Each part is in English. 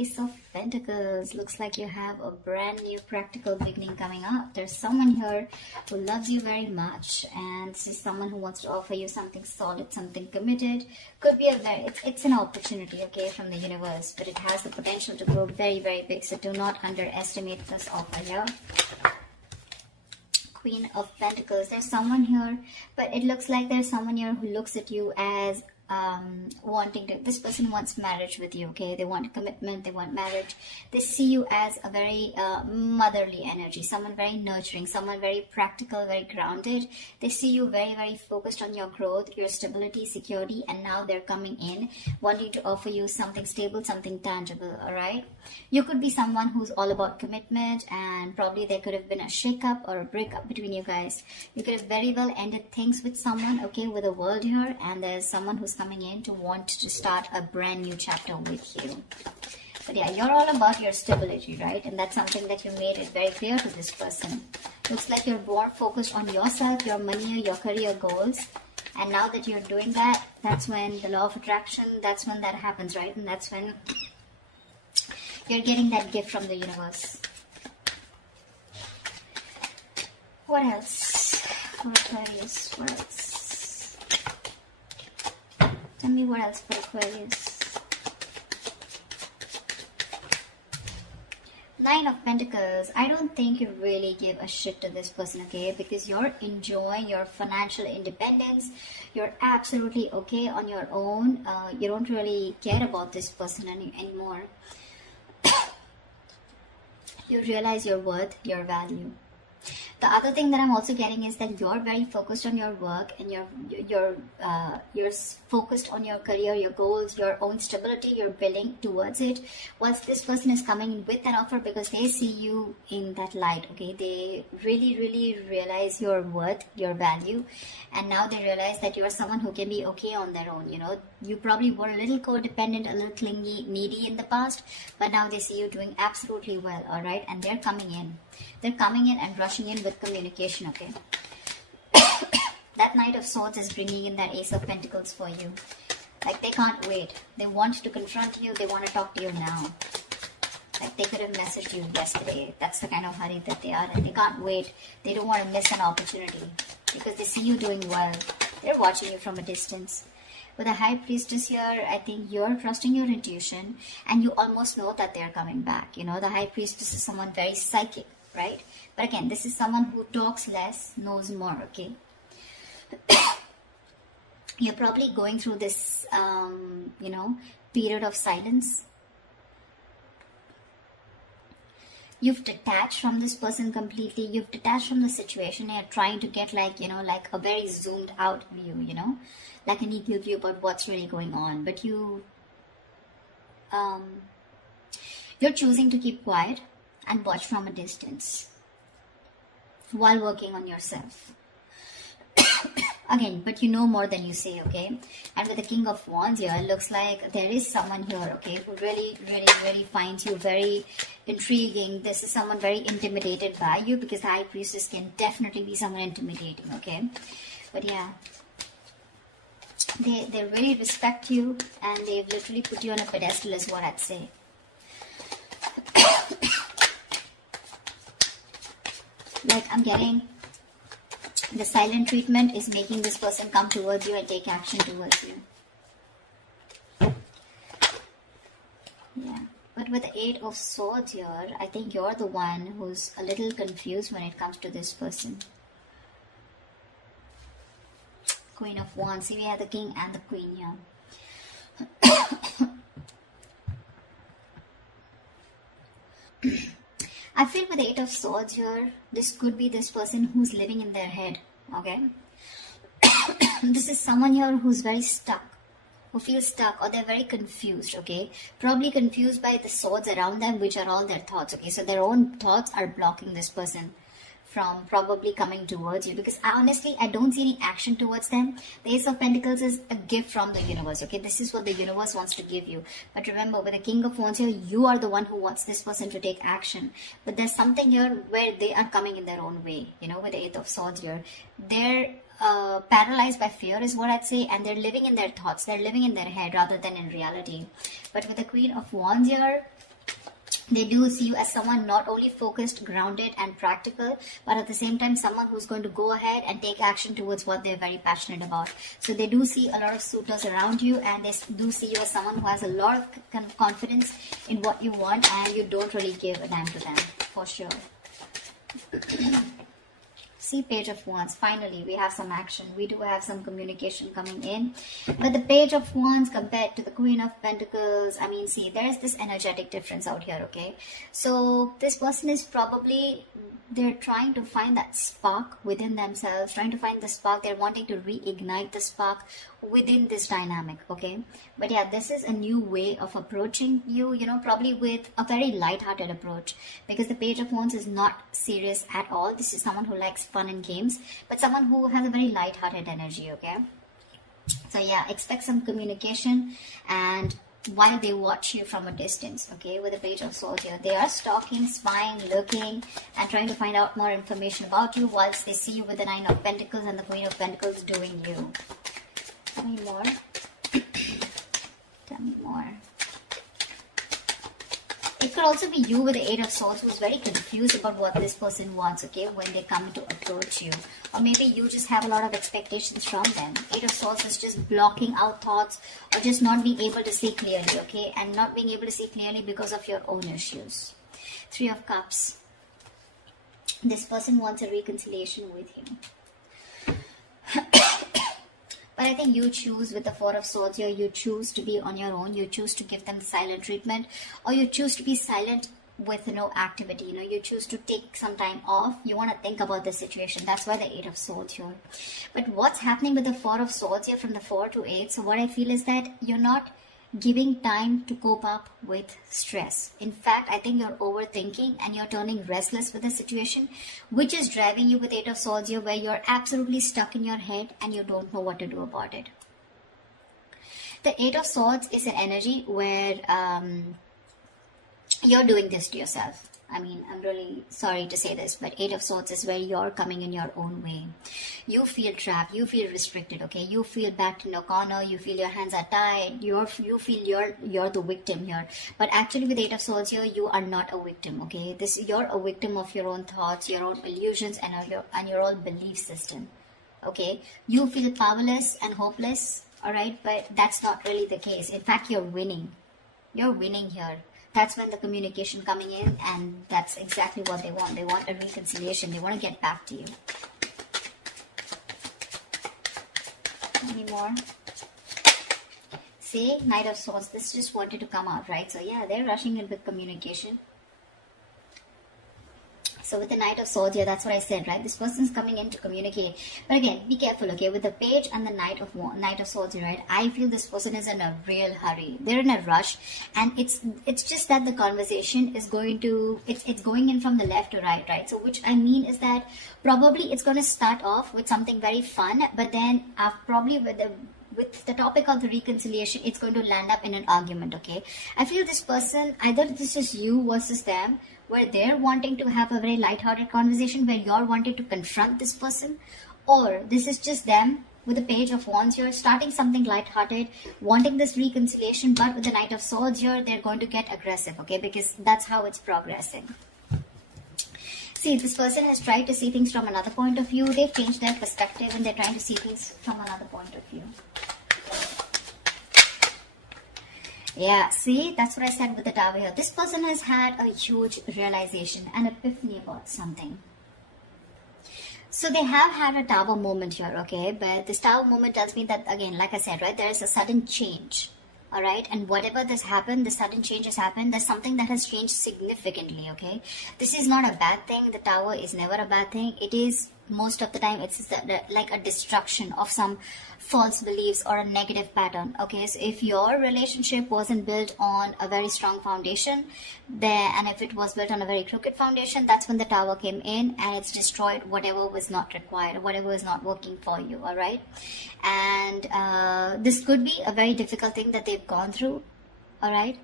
Ace of Pentacles. Looks like you have a brand new practical beginning coming up. There's someone here who loves you very much, and this is someone who wants to offer you something solid, something committed. Could be it's an opportunity, okay, from the universe, but it has the potential to grow very, very big. So do not underestimate this offer here. Queen of Pentacles. There's someone here, but it looks like there's someone here who looks at you as wanting to, this person wants marriage with you, okay? They want commitment, they want marriage. They see you as a very motherly energy, someone very nurturing, someone very practical, very grounded. They see you very, very focused on your growth, your stability, security, and now they're coming in wanting to offer you something stable, something tangible, all right? You could be someone who's all about commitment, and probably there could have been a shake-up or a breakup between you guys. You could have very well ended things with someone, okay, with a world here, and there's someone who's coming in to want to start a brand new chapter with you. But yeah, you're all about your stability, right? And that's something that you made it very clear to this person. Looks like you're more focused on yourself, your money, your career goals. And now that you're doing that, that's when the law of attraction, that's when that happens, right? And that's when you're getting that gift from the universe. What else? For Aquarius, what else? Tell me what else for Aquarius. Nine of Pentacles. I don't think you really give a shit to this person, okay? Because you're enjoying your financial independence. You're absolutely okay on your own. You don't really care about this person anymore. You realize your worth, your value. The other thing that I'm also getting is that you're very focused on your work, and you're focused on your career, your goals, your own stability. You're building towards it. Once this person is coming with an offer, because they see you in that light, okay? They really, really realize your worth, your value, and now they realize that you're someone who can be okay on their own. You know, you probably were a little codependent, a little clingy, needy in the past, but now they see you doing absolutely well, all right? And they're coming in. They're coming in and rushing in with communication, okay? That Knight of Swords is bringing in that Ace of Pentacles for you. Like, they can't wait. They want to confront you. They want to talk to you now. Like, they could have messaged you yesterday. That's the kind of hurry that they are. And they can't wait. They don't want to miss an opportunity because they see you doing well. They're watching you from a distance. With the High Priestess here, I think you're trusting your intuition, and you almost know that they're coming back. You know, the High Priestess is someone very psychic, right? But again, this is someone who talks less, knows more, okay? You're probably going through this, you know, period of silence. You've detached from this person completely. You've detached from the situation. You're trying to get, like, you know, like a very zoomed out view, you know, like an eagle view about what's really going on. But you're choosing to keep quiet and watch from a distance while working on yourself. Again, but you know more than you say, okay? And with the King of Wands here, it looks like there is someone here, okay, who really, really, really finds you very intriguing. This is someone very intimidated by you, because the High Priestess can definitely be someone intimidating, okay? But yeah, they really respect you, and they've literally put you on a pedestal is what I'd say. Like, I'm getting the silent treatment is making this person come towards you and take action towards you. Yeah. But with the Eight of Swords here, I think you're the one who's a little confused when it comes to this person. Queen of Wands. See, we have the King and the Queen here. I feel with the Eight of Swords here, this could be this person who's living in their head, okay? This is someone here who's very stuck, who feels stuck, or they're very confused, okay? Probably confused by the swords around them, which are all their thoughts, okay? So their own thoughts are blocking this person from probably coming towards you, because honestly, I don't see any action towards them. The Ace of Pentacles is a gift from the universe, okay? This is what the universe wants to give you. But remember, with the King of Wands here, you are the one who wants this person to take action. But there's something here where they are coming in their own way, you know, with the Eight of Swords here. They're paralyzed by fear is what I'd say, and they're living in their thoughts. They're living in their head rather than in reality. But with the Queen of Wands here, They do see you as someone not only focused, grounded, and practical, but at the same time, someone who's going to go ahead and take action towards what they're very passionate about. So they do see a lot of suitors around you, and they do see you as someone who has a lot of kind of confidence in what you want, and you don't really give a damn to them, for sure. See, Page of Wands. Finally, we have some action. We do have some communication coming in. But the Page of Wands compared to the Queen of Pentacles, I mean, see, there is this energetic difference out here, okay? So this person is probably, they're trying to find that spark within themselves, trying to find the spark. They're wanting to reignite the spark within this dynamic, okay? But yeah, this is a new way of approaching you, you know, probably with a very light-hearted approach, because the Page of Wands is not serious at all. This is someone who likes fun and games, but someone who has a very light-hearted energy, okay? So yeah, expect some communication, and while they watch you from a distance, okay, with the Page of Swords here, they are stalking, spying, looking, and trying to find out more information about you, whilst they see you with the Nine of Pentacles and the Queen of Pentacles doing you. Tell me more. Tell me more. It could also be you with the Eight of Swords who's very confused about what this person wants, okay, when they come to approach you. Or maybe you just have a lot of expectations from them. Eight of Swords is just blocking out thoughts, or just not being able to see clearly, okay, and not being able to see clearly because of your own issues. Three of Cups. This person wants a reconciliation with you. But I think you choose with the Four of Swords here, you choose to be on your own, you choose to give them the silent treatment, or you choose to be silent with no activity, you know, you choose to take some time off, you want to think about the situation. That's why the Eight of Swords here. But what's happening with the Four of Swords here from the 4 to 8, so what I feel is that you're not giving time to cope up with stress. In fact, I think you're overthinking and you're turning restless with the situation, which is driving you with Eight of Swords here, where you're absolutely stuck in your head and you don't know what to do about it. The Eight of Swords is an energy where you're doing this to yourself. I mean, I'm really sorry to say this, but Eight of Swords is where you're coming in your own way. You feel trapped, you feel restricted, okay? You feel backed in a corner, you feel your hands are tied, you feel you're the victim here. But actually with Eight of Swords here, you are not a victim, okay? You're a victim of your own thoughts, your own illusions, and your own belief system, okay? You feel powerless and hopeless, alright? But that's not really the case. In fact, you're winning. You're winning here. That's when the communication coming in, and that's exactly what they want. They want a reconciliation. They want to get back to you. Any more? See, Knight of Swords. This just wanted to come out, right? So yeah, they're rushing in with communication. So with the Knight of Swords here, that's what I said, right? This person's coming in to communicate. But again, be careful, okay? With the Page and the Knight of Swords here, right? I feel this person is in a real hurry. They're in a rush. And it's just that the conversation is going to, it's going in from the left to right, right? So which I mean is that probably it's going to start off with something very fun, but then probably with the topic of the reconciliation, it's going to land up in an argument, okay? I feel this person, either this is you versus them, where they're wanting to have a very light-hearted conversation, where you're wanting to confront this person, or this is just them with the Page of Wands here, starting something light-hearted, wanting this reconciliation, but with the Knight of Swords here, they're going to get aggressive, okay? Because that's how it's progressing. See, this person has tried to see things from another point of view. They've changed their perspective and they're trying to see things from another point of view. Yeah, see, that's what I said with the Tower here. This person has had a huge realization, an epiphany about something. So they have had a Tower moment here, okay? But this Tower moment tells me that, again, like I said, right, there is a sudden change. Alright, and whatever this happened, the sudden change has happened, there's something that has changed significantly, okay? This is not a bad thing. The Tower is never a bad thing. It is, most of the time, it's like a destruction of some false beliefs or a negative pattern, okay? So if your relationship wasn't built on a very strong foundation, and if it was built on a very crooked foundation, that's when the Tower came in and it's destroyed whatever was not required, whatever was not working for you, alright? And this could be a very difficult thing that they've gone through, alright?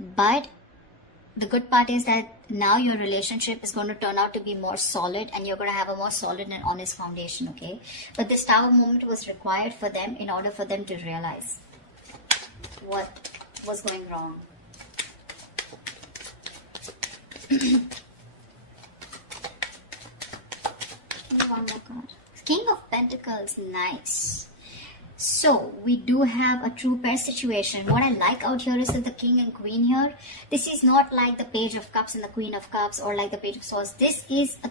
But the good part is that now your relationship is going to turn out to be more solid, and you're going to have a more solid and honest foundation, okay? But this Tower moment was required for them in order for them to realize what was going wrong. One more card. King of Pentacles, nice. So we do have a true pair situation. What I like out here is that the King and Queen here, this is not like the Page of Cups and the Queen of Cups, or like the Page of Swords. This is a,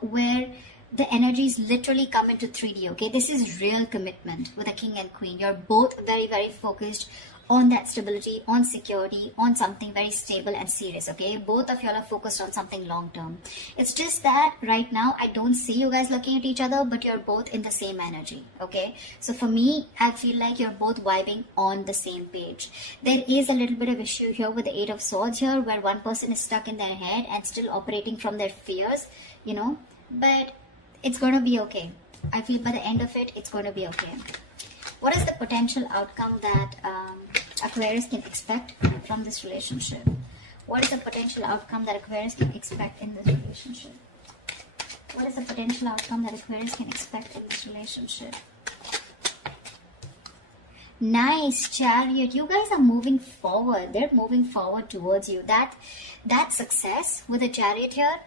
where the energies literally come into 3D. Okay, this is real commitment with a King and Queen. You're both very, very focused on that stability, on security, on something very stable and serious. Okay, both of y'all are focused on something long term. It's just that right now I don't see you guys looking at each other, but you're both in the same energy. Okay, so for me, I feel like you're both vibing on the same page. There is a little bit of issue here with the Eight of Swords here, where one person is stuck in their head and still operating from their fears, but it's going to be okay. I feel by the end of it, it's going to be okay. What is the potential outcome that Aquarius can expect from this relationship? What is the potential outcome that Aquarius can expect in this relationship? What is the potential outcome that Aquarius can expect in this relationship? Nice, Chariot. You guys are moving forward. They're moving forward towards you. That success with the Chariot here,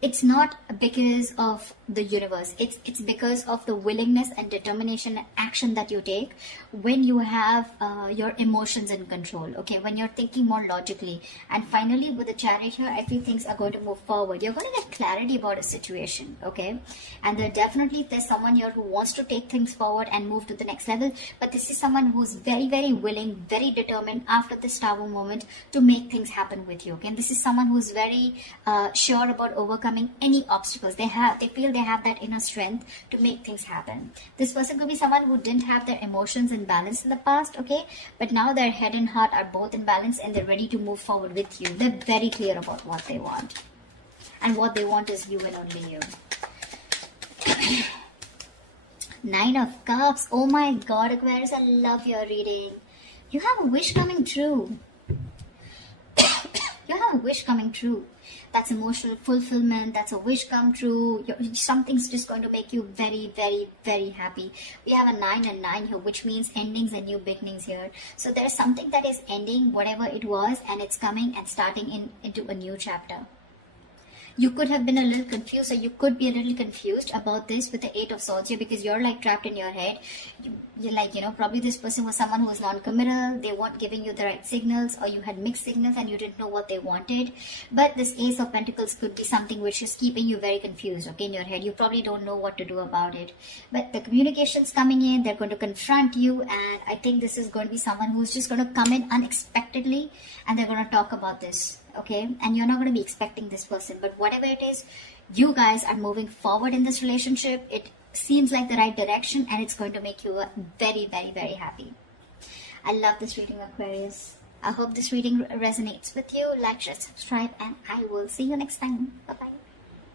it's not because of the universe. It's because of the willingness and determination and action that you take when you have your emotions in control. Okay, when you're thinking more logically. And finally, with the Chariot here, I feel things are going to move forward. You're going to get clarity about a situation. Okay, and there's someone here who wants to take things forward and move to the next level. But this is someone who's very, very willing, very determined after this Tower moment to make things happen with you. Okay, and this is someone who's very sure about overcoming any obstacles. They feel they have that inner strength to make things happen. This person could be someone who didn't have their emotions in balance in the past, okay, but now their head and heart are both in balance and they're ready to move forward with you. They're very clear about what they want, and what they want is you and only you. Nine of Cups. Oh my God, Aquarius, I love your reading. You have a wish coming true. You have a wish coming true. That's emotional fulfillment. That's a wish come true. Something's just going to make you very, very, very happy. We have a 9 and 9 here, which means endings and new beginnings here. So there's something that is ending, whatever it was, and it's coming and starting into a new chapter. You could have been a little confused, or you could be a little confused about this with the Eight of Swords here, because you're like trapped in your head. You're like, probably this person was someone who was non-committal. They weren't giving you the right signals, or you had mixed signals and you didn't know what they wanted. But this Ace of Pentacles could be something which is keeping you very confused, okay, in your head. You probably don't know what to do about it. But the communication's coming in. They're going to confront you, and I think this is going to be someone who's just going to come in unexpectedly, and they're going to talk about this. Okay, and you're not going to be expecting this person, but whatever it is, you guys are moving forward in this relationship. It seems like the right direction, and it's going to make you very, very, very happy. I love this reading, Aquarius. I hope this reading resonates with you. Like, share, subscribe, and I will see you next time. Bye bye.